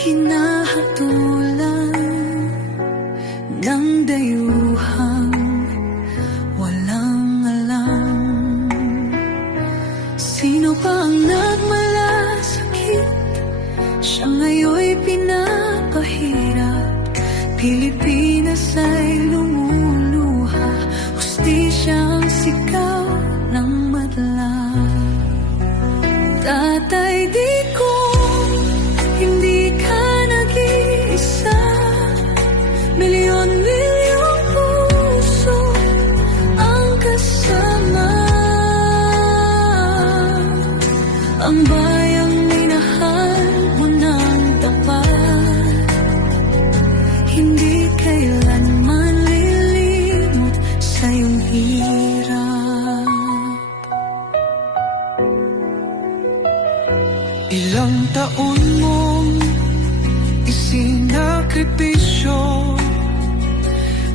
hinahatulan ng dayuhang walang alam. Sino pa ang nagmalasakit? Siya ngayon'y pinapahirap. Pilipinas ay lumuluha, hustisyang sigaw ng madla. Tatay Digong, hindi ka nag-iisa. Milyon-milyong puso ang kasama. Ang bayang minahal mo ng tapat, hindi kailanman lilimot sa iyong hirap. Ilang taon mong isinakripisyo,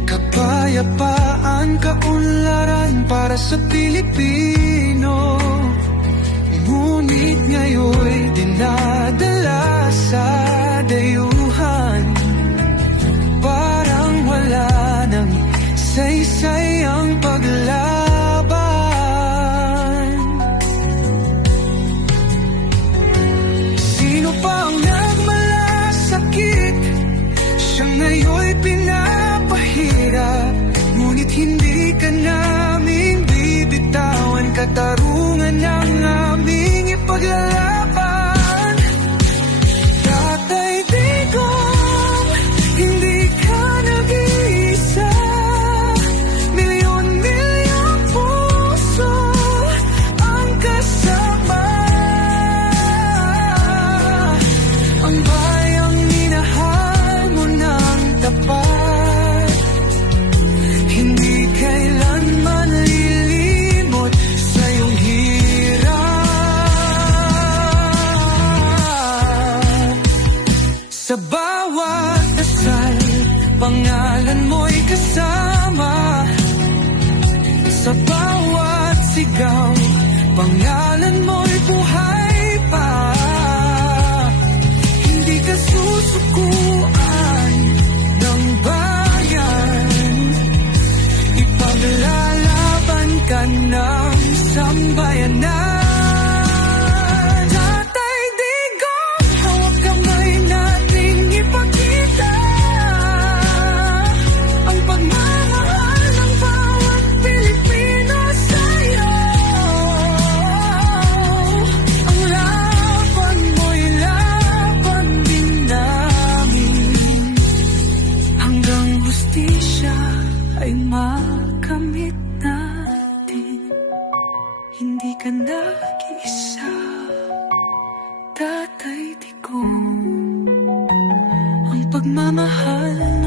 kapayapaan, kaunlaran para sa Pilipino. Ngunit ngayon'y dinadala sa dayuhan, parang wala nang saysay ang paglaban. Sino pa ang nagmalasakit? Siya ngayon'y pinapahirap. Ngunit hindi ka namin bibitawan, katarungan ng aming ipaglalaban. Tatay Digong, hindi ka nag-iisa. Milyon-milyong puso ang kasama. Ang bayang minahal mo ng tapat, hindi kailanman lilimot sa iyong hirap. Sa bawat dasal, pangalan mo'y kasama. Sa bawat sigaw, pangalan mo'y buhay pa. Hindi ka susukuan ng bayan, ipaglalaban ka ng sambayanan. Tatay Digong, hawak kamay nating ipakita ang pagmamahal ng bawat Pilipino sa'yo. Ang laban mo'y laban din namin, hanggang hustisya ay makamit natin. Hindi ka nag-iisa, Tatay Digong. Ang pagmamahal